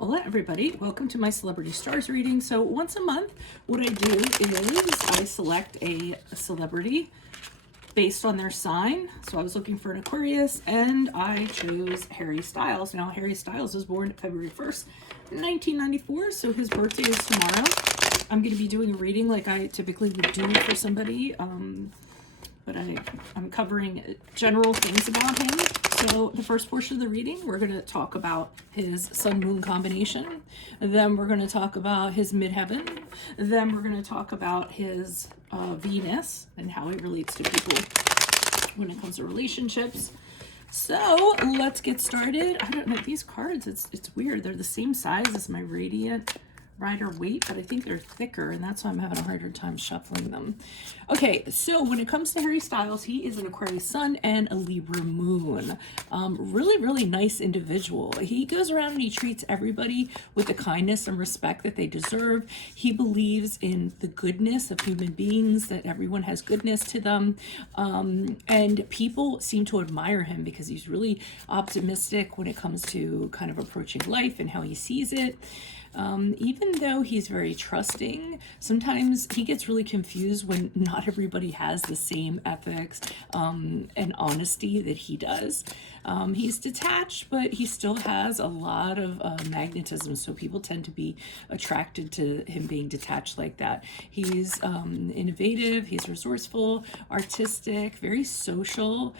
Hola everybody, welcome to my Celebrity Stars reading. So once a month, what I do is I select a celebrity based on their sign. So I was looking for an Aquarius and I chose Harry Styles. Now Harry Styles was born February 1st, 1994, so his birthday is tomorrow. I'm going to be doing a reading like I typically would do for somebody, but I'm covering general things about him. So the first portion of the reading, we're going to talk about his sun-moon combination. Then we're going to talk about his midheaven. Then we're going to talk about his Venus and how he relates to people when it comes to relationships. So let's get started. I don't know, these cards, it's weird. They're the same size as my Radiant Rider Waite, but I think they're thicker, and that's why I'm having a harder time shuffling them. Okay, so when it comes to Harry Styles, he is an Aquarius sun and a Libra moon. Really nice individual. He goes around and he treats everybody with the kindness and respect that they deserve. He believes in the goodness of human beings, that everyone has goodness to them, and people seem to admire him because he's really optimistic when it comes to kind of approaching life and how he sees it. Even though he's very trusting, sometimes he gets really confused when not everybody has the same ethics and honesty that he does. He's detached, but he still has a lot of magnetism, so people tend to be attracted to him being detached like that. He's innovative, he's resourceful, artistic, very social.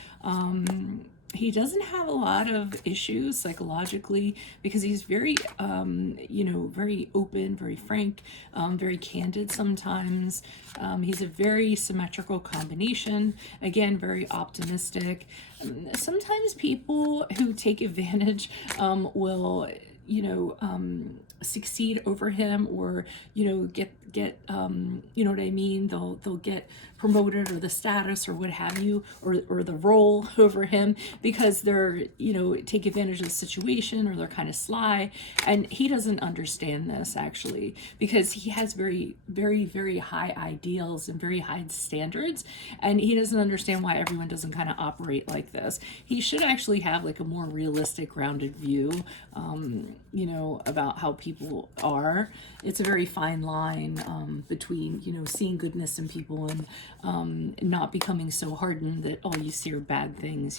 He doesn't have a lot of issues psychologically because he's very, very open, very frank, very candid sometimes. He's a very symmetrical combination. Again, very optimistic. Sometimes people who take advantage will, succeed over him, or get you know what I mean, they'll get promoted or the status or what have you, or the role over him because they're take advantage of the situation, or they're kind of sly. And he doesn't understand this actually, because he has very high ideals and very high standards, and he doesn't understand why everyone doesn't kind of operate like this. He should actually have like a more realistic, grounded view about how people are. It's a very fine line between seeing goodness in people and not becoming so hardened that all you see are bad things.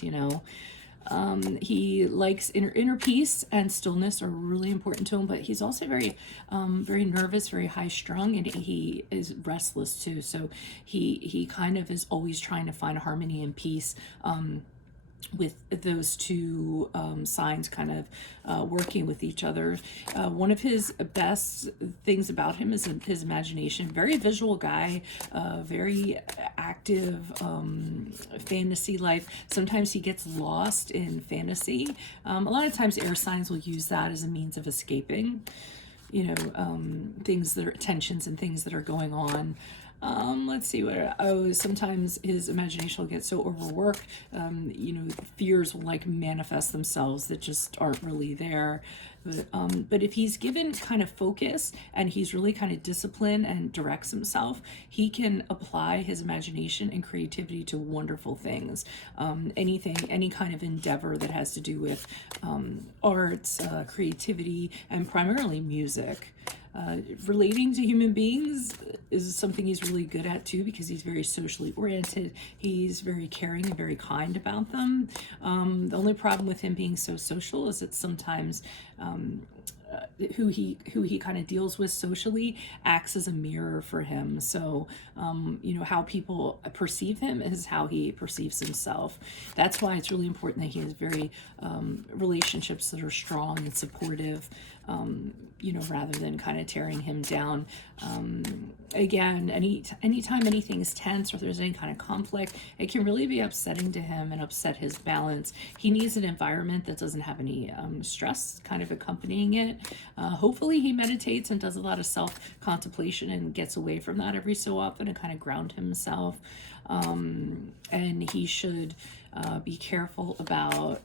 He likes inner peace and stillness are really important to him, but he's also very nervous, very high strung, and he is restless too. So he kind of is always trying to find harmony and peace with those two signs kind of working with each other. One of his best things about him is his imagination. Very visual guy, very active fantasy life. Sometimes he gets lost in fantasy. A lot of times air signs will use that as a means of escaping, things that are tensions and things that are going on. Let's see sometimes his imagination will get so overworked, fears will like manifest themselves that just aren't really there. But if he's given kind of focus and he's really kind of disciplined and directs himself, he can apply his imagination and creativity to wonderful things. Any kind of endeavor that has to do with arts, creativity, and primarily music. Relating to human beings is something he's really good at too, because he's very socially oriented. He's very caring and very kind about them. The only problem with him being so social is that sometimes who he kind of deals with socially acts as a mirror for him. So how people perceive him is how he perceives himself. That's why it's really important that he has very relationships that are strong and supportive, rather than kind of tearing him down. Again, anytime anything is tense or there's any kind of conflict, it can really be upsetting to him and upset his balance. He needs an environment that doesn't have any stress kind of accompanying it. Hopefully he meditates and does a lot of self-contemplation and gets away from that every so often and kind of ground himself. And he should be careful about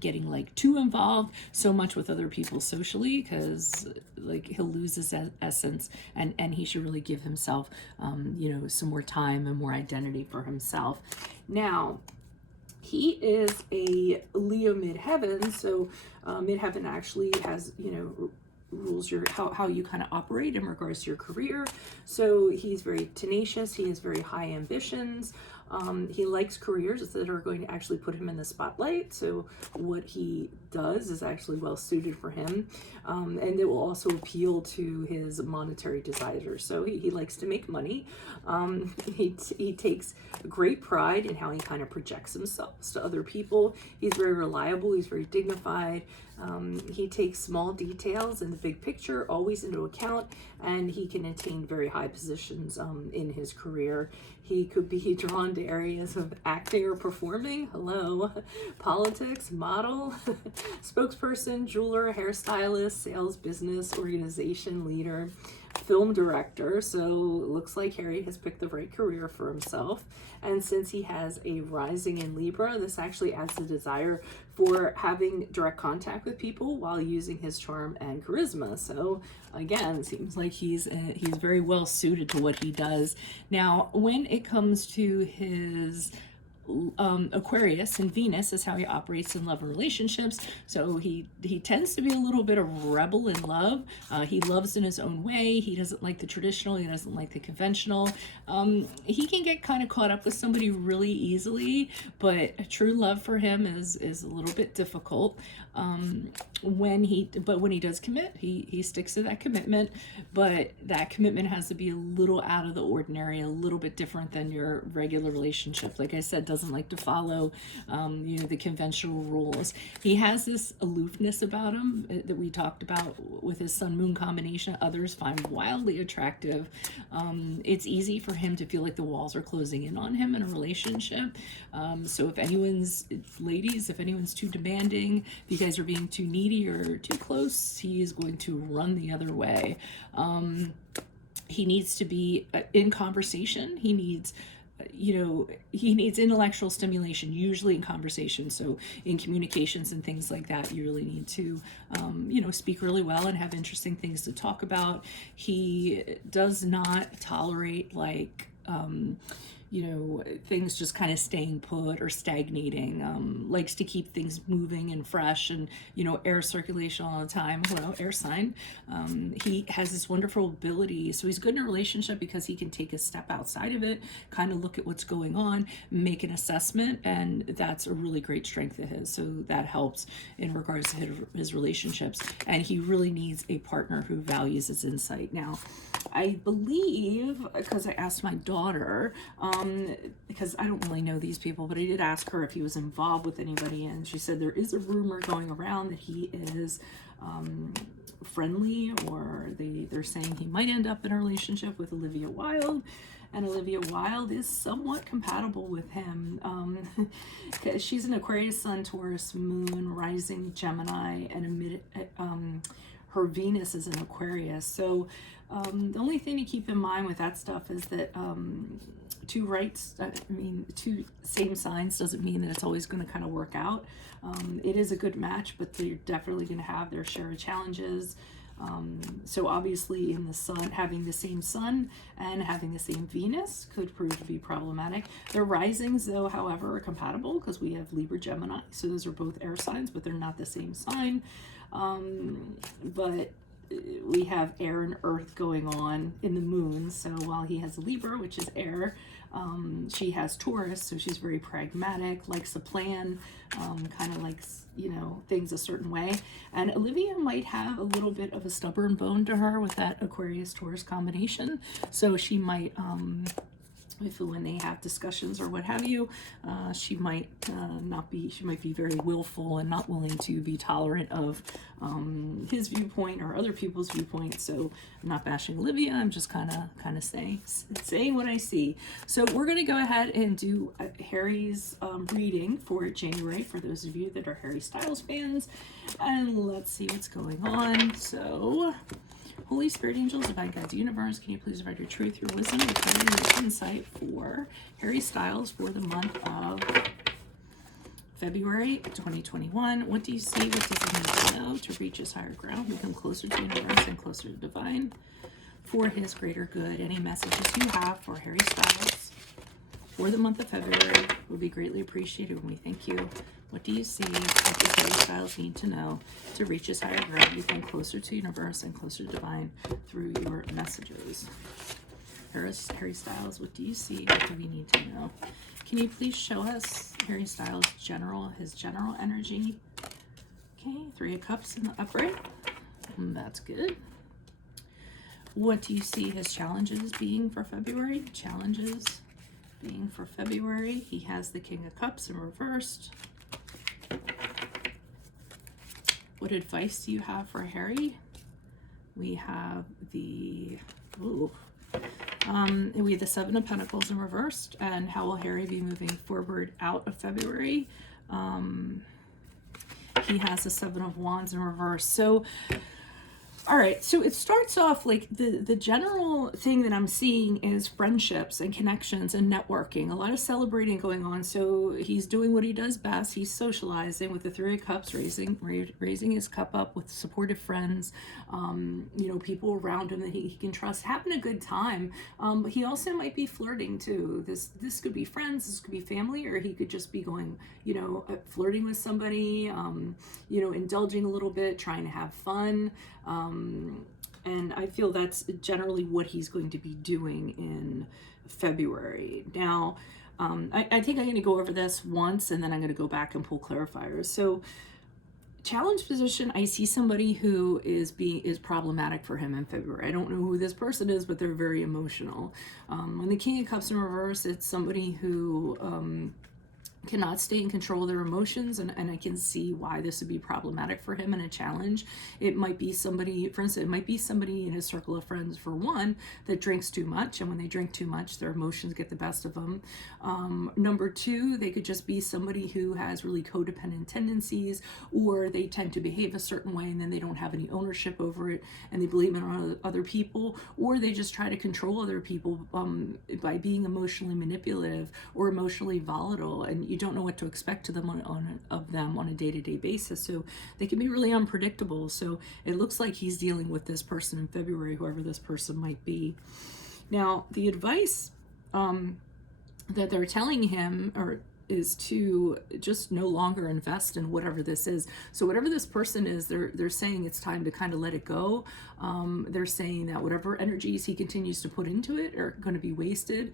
getting like too involved so much with other people socially, because like he'll lose his essence, and he should really give himself some more time and more identity for himself. Now he is a Leo midheaven, so midheaven actually has rules your how you kind of operate in regards to your career. So he's very tenacious. He has very high ambitions. He likes careers that are going to actually put him in the spotlight. So what he does is actually well suited for him. And it will also appeal to his monetary desires. So he likes to make money. He takes great pride in how he kind of projects himself to other people. He's very reliable. He's very dignified. He takes small details in the big picture always into account, and he can attain very high positions in his career. He could be drawn to areas of acting or performing, politics, model, spokesperson, jeweler, hairstylist, sales, business, organization leader, film director. So it looks like Harry has picked the right career for himself. And since he has a rising in Libra, this actually adds the desire for having direct contact with people while using his charm and charisma. So again, it seems like he's very well suited to what he does. Now, when it comes to his Aquarius and Venus is how he operates in love and relationships. So he tends to be a little bit of a rebel in love. He loves in his own way. He doesn't like the traditional. He doesn't like the conventional. He can get kind of caught up with somebody really easily, but a true love for him is a little bit difficult. When he does commit, he sticks to that commitment, but that commitment has to be a little out of the ordinary, a little bit different than your regular relationship. Like I said, doesn't like to follow the conventional rules. He has this aloofness about him that we talked about with his sun moon combination. Others find wildly attractive. It's easy for him to feel like the walls are closing in on him in a relationship. So if anyone's too demanding, if you guys are being too needy or too close, he is going to run the other way. He needs to be in conversation. He needs intellectual stimulation, usually in conversation. So in communications and things like that, you really need to, speak really well and have interesting things to talk about. He does not tolerate things just kind of staying put or stagnating, likes to keep things moving and fresh and, air circulation all the time. Hello, air sign. He has this wonderful ability. So he's good in a relationship because he can take a step outside of it, kind of look at what's going on, make an assessment, and that's a really great strength of his. So that helps in regards to his relationships. And he really needs a partner who values his insight. Now, I believe, because I asked my daughter, because I don't really know these people, but I did ask her if he was involved with anybody, and she said there is a rumor going around that he is friendly, or they're saying he might end up in a relationship with Olivia Wilde, and Olivia Wilde is somewhat compatible with him. She's an Aquarius, Sun, Taurus, Moon, Rising, Gemini, and her Venus is in Aquarius. So the only thing to keep in mind with that stuff is that two same signs doesn't mean that it's always going to kind of work out. It is a good match, but they're definitely going to have their share of challenges. So obviously in the sun, having the same sun and having the same Venus could prove to be problematic. Their risings, though, however, are compatible because we have Libra, Gemini. So those are both air signs, but they're not the same sign. But we have air and earth going on in the moon. So while he has Libra, which is air, she has Taurus, so she's very pragmatic, likes a plan, kind of likes, things a certain way. And Olivia might have a little bit of a stubborn bone to her with that Aquarius-Taurus combination. So she might, when they have discussions or what have you, she might be very willful and not willing to be tolerant of his viewpoint or other people's viewpoints. So I'm not bashing Olivia, I'm just kind of saying what I see. So we're going to go ahead and do Harry's reading for January for those of you that are Harry Styles fans, and let's see what's going on. So Holy Spirit, angels, divine guides, universe, can you please provide your truth, your wisdom, your clarity, your insight for Harry Styles for the month of February 2021? What do you see? What does he need to know to reach his higher ground, become closer to universe and closer to divine for his greater good? Any messages you have for Harry Styles for the month of February would be greatly appreciated, and we thank you. What do you see? What does Harry Styles need to know to reach his higher ground, become closer to universe and closer to divine through your messages? Harry Styles, what do you see? What do we need to know? Can you please show us Harry Styles' his general energy? Okay, 3 of Cups in the upright. That's good. What do you see his challenges being for February? Challenges being for February. He has the King of Cups in reversed. What advice do you have for Harry? We have the we have the 7 of Pentacles in reversed. And how will Harry be moving forward out of February? He has the 7 of Wands in reverse. So all right, so it starts off like the general thing that I'm seeing is friendships and connections and networking, a lot of celebrating going on. So he's doing what he does best. He's socializing with the 3 of Cups, raising his cup up with supportive friends, you know, people around him that he can trust, having a good time. But he also might be flirting too. This could be friends, this could be family, or he could just be going, you know, flirting with somebody, you know, indulging a little bit, trying to have fun. And I feel that's generally what he's going to be doing in February. Now, I think I'm going to go over this once and then I'm going to go back and pull clarifiers. So challenge position, I see somebody who is problematic for him in February. I don't know who this person is, but they're very emotional. When the King of Cups in reverse, it's somebody who cannot stay in control of their emotions, and I can see why this would be problematic for him and a challenge. It might be somebody, for instance, it might be somebody in his circle of friends, for one, that drinks too much, and when they drink too much, their emotions get the best of them. Number 2, they could just be somebody who has really codependent tendencies, or they tend to behave a certain way and then they don't have any ownership over it and they blame it on other people, or they just try to control other people by being emotionally manipulative or emotionally volatile, and you don't know what to expect to them of them on a day-to-day basis. So they can be really unpredictable. So it looks like he's dealing with this person in February, whoever this person might be. Now, the advice that they're telling him is to just no longer invest in whatever this is. So whatever this person is, they're saying it's time to kind of let it go. They're saying that whatever energies he continues to put into it are going to be wasted.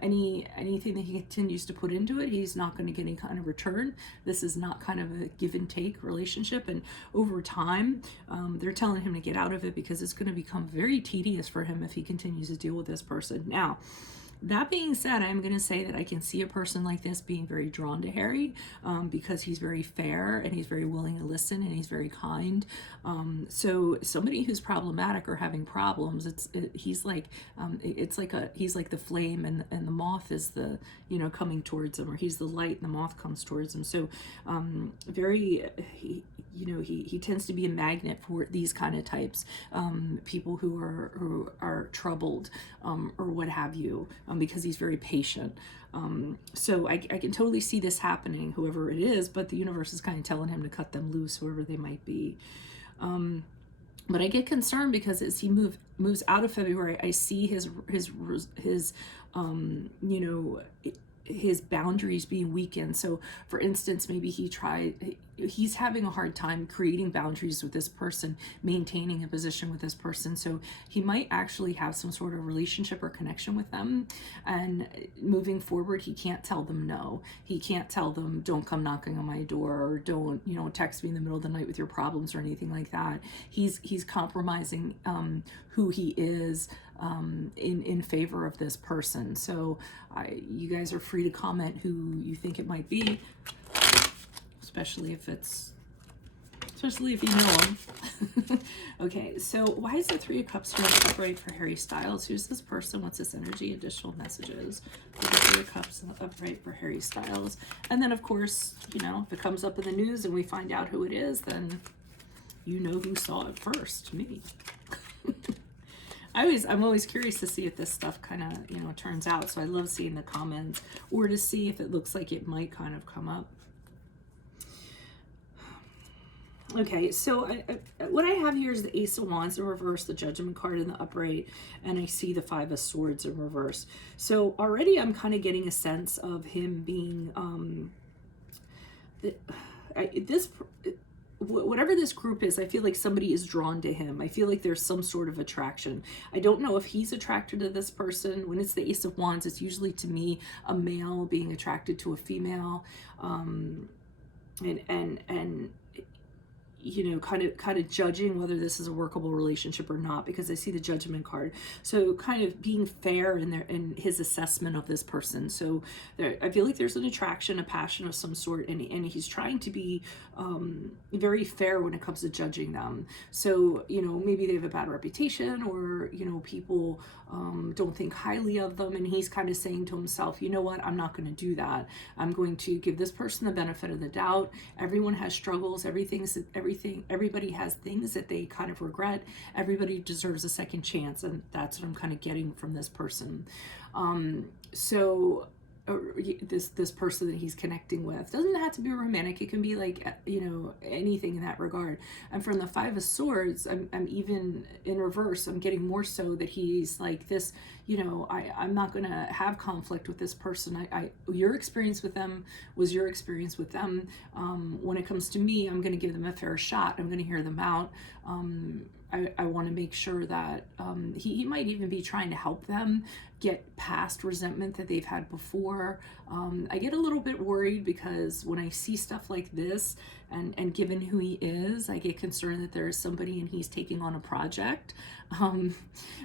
Anything that he continues to put into it, he's not going to get any kind of return. This is not kind of a give and take relationship. And over time, they're telling him to get out of it because it's going to become very tedious for him if he continues to deal with this person. Now, that being said, I'm going to say that I can see a person like this being very drawn to Harry because he's very fair and he's very willing to listen and he's very kind. So somebody who's problematic or having problems, he's like the flame and the moth is the, you know, coming towards him, or he's the light and the moth comes towards him. So he tends to be a magnet for these kind of types, people who are troubled or what have you. Because he's very patient. So I can totally see this happening, whoever it is, but the universe is kind of telling him to cut them loose, whoever they might be. But I get concerned because as he moves out of February, I see his boundaries being weakened. So for instance, maybe he's having a hard time creating boundaries with this person, maintaining a position with this person. So he might actually have some sort of relationship or connection with them. And moving forward, he can't tell them no. He can't tell them, don't come knocking on my door, or don't, text me in the middle of the night with your problems or anything like that. He's compromising who he is in favor of this person. So you guys are free to comment who you think it might be, especially if you know him. Okay, so why is the 3 of Cups here upright for Harry Styles? Who's this person? What's this energy? Additional messages for the 3 of Cups upright for Harry Styles. And then, of course, if it comes up in the news and we find out who it is, then you know who saw it first, me. I'm always curious to see if this stuff kind of, turns out. So I love seeing the comments or to see if it looks like it might kind of come up. Okay, so what I have here is the Ace of Wands in reverse, the Judgment card in the upright, and I see the 5 of Swords in reverse. So already I'm kind of getting a sense of him being this, whatever this group is, I feel like somebody is drawn to him. I feel like there's some sort of attraction. I don't know if he's attracted to this person. When it's the Ace of Wands, it's usually, to me, a male being attracted to a female, and you know, kind of judging whether this is a workable relationship or not, because I see the Judgment card. So kind of being fair in his assessment of this person. So I feel like there's an attraction, a passion of some sort, and he's trying to be very fair when it comes to judging them. So, you know, maybe they have a bad reputation, or, you know, people don't think highly of them, and he's kind of saying to himself, you know what, I'm not going to do that. I'm going to give this person the benefit of the doubt. Everyone has struggles. Everybody has things that they kind of regret. Everybody deserves a second chance, and that's what I'm kind of getting from this person. This person that he's connecting with doesn't have to be romantic. It can be like, you know, anything in that regard. And from the Five of Swords, I'm even in reverse. I'm getting more so that he's like this, you know, I'm not going to have conflict with this person. Your experience with them was your experience with them. When it comes to me, I'm going to give them a fair shot. I'm going to hear them out. I want to make sure that he might even be trying to help them get past resentment that they've had before. I get a little bit worried because when I see stuff like this, and given who he is, I get concerned that there is somebody and he's taking on a project,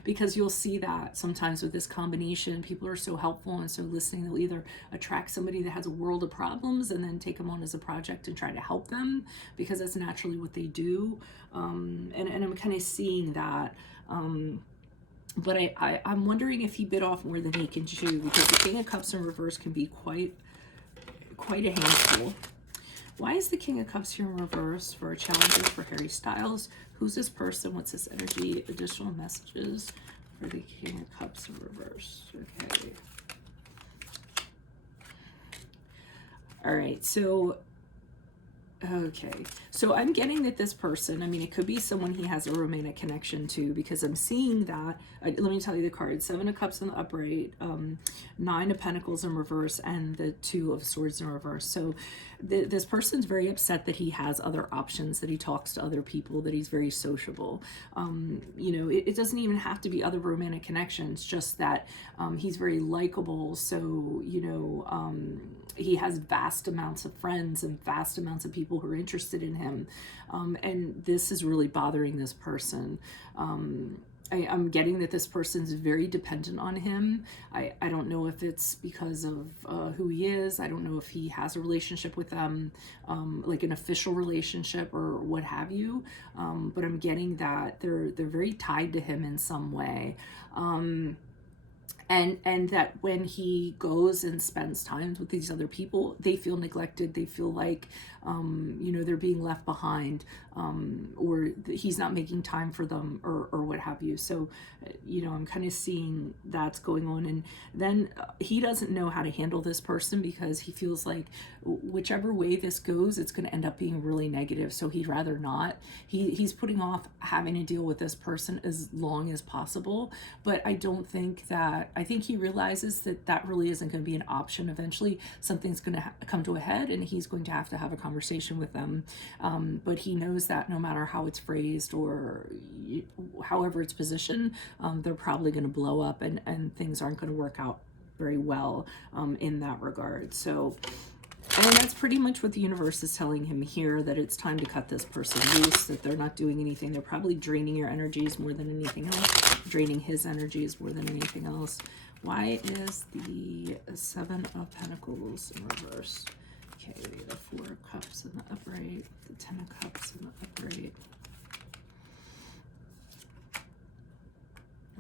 because you'll see that sometimes with this combination, people are so helpful and so listening, they'll either attract somebody that has a world of problems and then take them on as a project and try to help them, because that's naturally what they do. And I'm kind of seeing that. But I'm wondering if he bit off more than he can chew, because the King of Cups in reverse can be quite a handful. Why is the King of Cups here in reverse for a challenger for Harry Styles? Who's this person? What's this energy? Additional messages for the King of Cups in reverse. Okay. All right, so okay, so I'm getting that this person, I mean, it could be someone he has a romantic connection to, because I'm seeing that. Let me tell you the cards: Seven of Cups in the upright, Nine of Pentacles in reverse, and the Two of Swords in reverse. So this person's very upset that he has other options, that he talks to other people, that he's very sociable. You know, it doesn't even have to be other romantic connections, just that he's very likable. So, you know, he has vast amounts of friends and vast amounts of people who are interested in him. And this is really bothering this person. I'm getting that this person's very dependent on him. I don't know if it's because of who he is. I don't know if he has a relationship with them, like an official relationship or what have you. But I'm getting that they're very tied to him in some way. And that when he goes and spends time with these other people, they feel neglected. They feel like, you know, they're being left behind, or he's not making time for them, or what have you. So, you know, I'm kind of seeing that's going on. And then he doesn't know how to handle this person, because he feels like whichever way this goes, it's going to end up being really negative. So he'd rather not. He's putting off having to deal with this person as long as possible. But I don't think that, I think he realizes that that really isn't going to be an option. Eventually something's going to come to a head, and he's going to have a conversation with them. But he knows that no matter how it's phrased or however it's positioned, they're probably going to blow up, and things aren't going to work out very well in that regard. So, and that's pretty much what the universe is telling him here, that it's time to cut this person loose, that they're not doing anything. They're probably draining your energies more than anything else, draining his energies more than anything else. Why is the Seven of Pentacles in reverse? Okay, the Four of Cups in the upright, the Ten of Cups in the upright.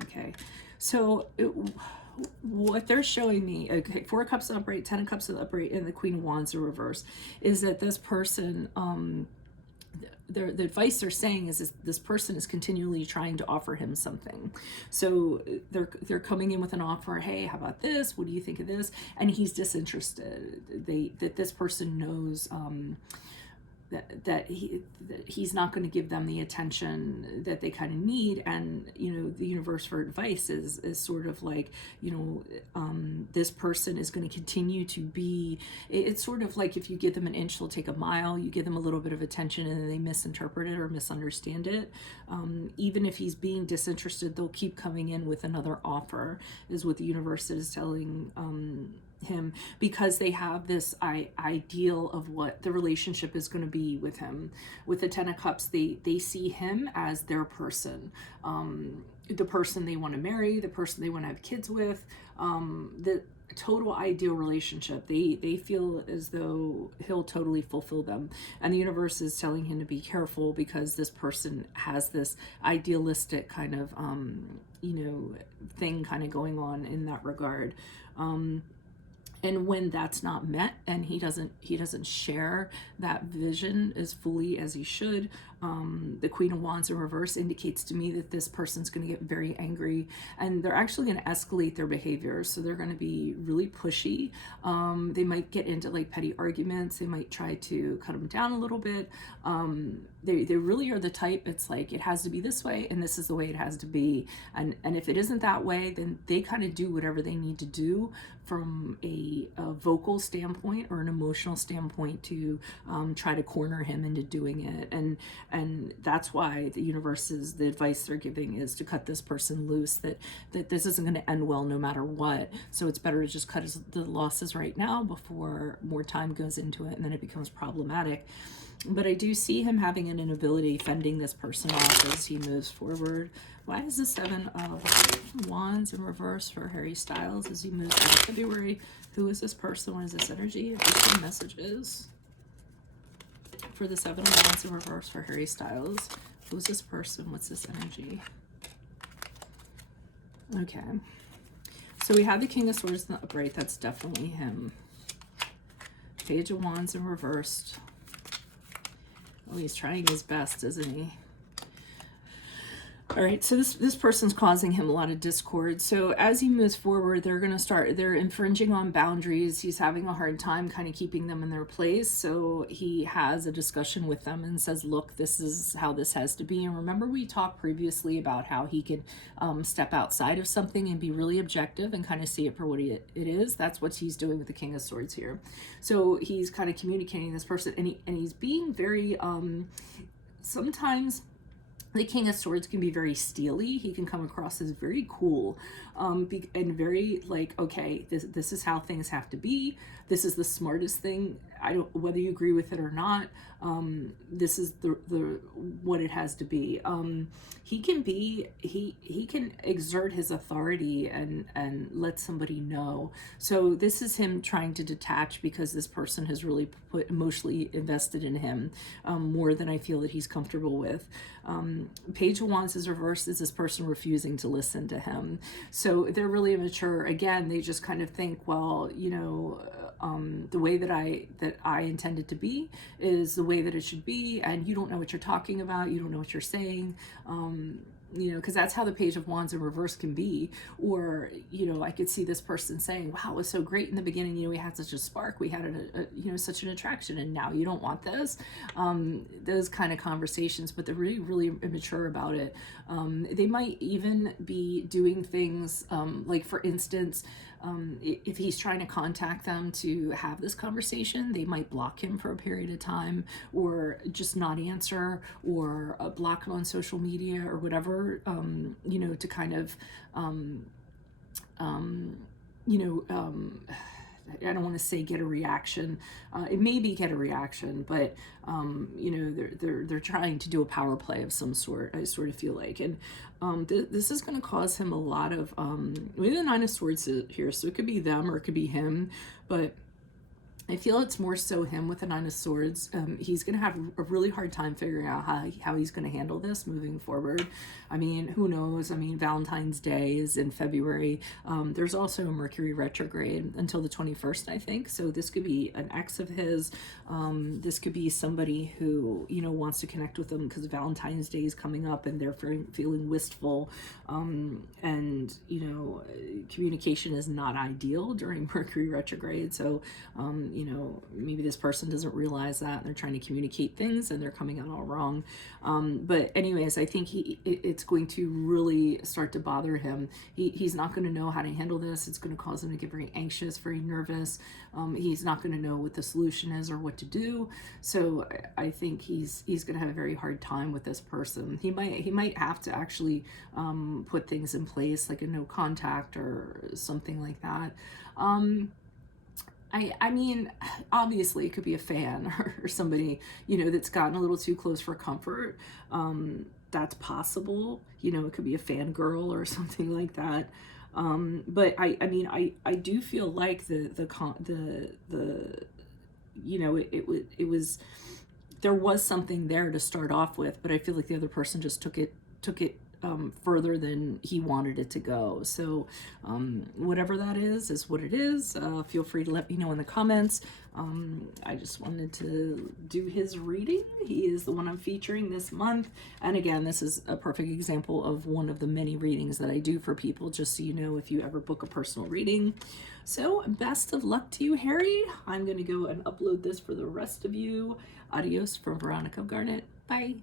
Okay, so what they're showing me, okay, Four of Cups upright, Ten of Cups upright, and the Queen of Wands in reverse, is that this person, the advice they're saying is this person is continually trying to offer him something. So they're coming in with an offer. Hey, how about this? What do you think of this? And he's disinterested. That this person knows that he's not going to give them the attention that they kind of need. And the universe for advice is sort of like, this person is going to continue to be, it's sort of like if you give them an inch they'll take a mile. You give them a little bit of attention and then they misinterpret it or misunderstand it. Even if he's being disinterested, they'll keep coming in with another offer, is what the universe is telling him, because they have this ideal of what the relationship is going to be with him. With the Ten of Cups, they see him as their person, the person they want to marry, the person they want to have kids with, the total ideal relationship. They feel as though he'll totally fulfill them, and the universe is telling him to be careful, because this person has this idealistic kind of thing kind of going on in that regard. And when that's not met, and he doesn't share that vision as fully as he should, the Queen of Wands in reverse indicates to me that this person's going to get very angry, and they're actually going to escalate their behavior. So they're going to be really pushy. They might get into like petty arguments. They might try to cut them down a little bit. They really are the type, it's like, it has to be this way, and this is the way it has to be. And if it isn't that way, then they kind of do whatever they need to do from a vocal standpoint or an emotional standpoint to try to corner him into doing it. And that's why the advice they're giving is to cut this person loose, that this isn't going to end well no matter what. So it's better to just cut the losses right now before more time goes into it and then it becomes problematic. But I do see him having an inability fending this person off as he moves forward. Why is the Seven of Wands in reverse for Harry Styles as he moves into February? Who is this person? What is this energy? What's the messages for the Seven of Wands in reverse for Harry Styles? Who's this person? What's this energy? Okay. So we have the King of Swords in the upright. That's definitely him. Page of Wands in reversed. Oh, he's trying his best, isn't he? All right, so this person's causing him a lot of discord. So as he moves forward, they're infringing on boundaries. He's having a hard time kind of keeping them in their place. So he has a discussion with them and says, look, this is how this has to be. And remember, we talked previously about how he can step outside of something and be really objective and kind of see it for what it is. That's what he's doing with the King of Swords here. So he's kind of communicating this person, and he's being very, sometimes the King of Swords can be very steely. He can come across as very cool, and very like, okay, this is how things have to be. This is the smartest thing. Whether you agree with it or not, this is the what it has to be. He can exert his authority and let somebody know. So this is him trying to detach, because this person has really emotionally invested in him, more than I feel that he's comfortable with. Page of Wands is reversed, is this person refusing to listen to him. So they're really immature. Again, they just kind of think, well, the way that I intend it to be is the way that it should be, and you don't know what you're talking about, you don't know what you're saying, because that's how the Page of Wands in reverse can be. Or I could see this person saying, wow, it was so great in the beginning, we had such a spark, we had such an attraction, and now you don't want this. Those kind of conversations, but they're really, really immature about it. They might even be doing things, like for instance, if he's trying to contact them to have this conversation, they might block him for a period of time, or just not answer, or block him on social media or whatever, to kind of, I don't want to say get a reaction. It may be get a reaction, but they're trying to do a power play of some sort, I sort of feel like. And this is going to cause him a lot of, we have the Nine of Swords here, so it could be them or it could be him, but I feel it's more so him with the Nine of Swords. He's going to have a really hard time figuring out how he's going to handle this moving forward. I mean, who knows? I mean, Valentine's Day is in February. There's also a Mercury retrograde until the 21st, I think. So this could be an ex of his. This could be somebody who, wants to connect with them because Valentine's Day is coming up and they're feeling wistful. Communication is not ideal during Mercury retrograde. So, you know, maybe this person doesn't realize that and they're trying to communicate things and they're coming out all wrong. But anyways, I think it's going to really start to bother him. He's not going to know how to handle this. It's going to cause him to get very anxious, very nervous. He's not going to know what the solution is or what to do. So I think he's going to have a very hard time with this person. He might have to actually put things in place, like a no contact or something like that. I mean, obviously it could be a fan or somebody, you know, that's gotten a little too close for comfort. That's possible. You know, it could be a fangirl or something like that. But I mean, I do feel like the you know, it was, there was something there to start off with, but I feel like the other person just took it further than he wanted it to go. So whatever that is what it is. Feel free to let me know in the comments. I just wanted to do his reading. He is the one I'm featuring this month. And again, this is a perfect example of one of the many readings that I do for people, just so you know if you ever book a personal reading. So best of luck to you, Harry. I'm going to go and upload this for the rest of you. Adios from Veronica Garnet. Bye.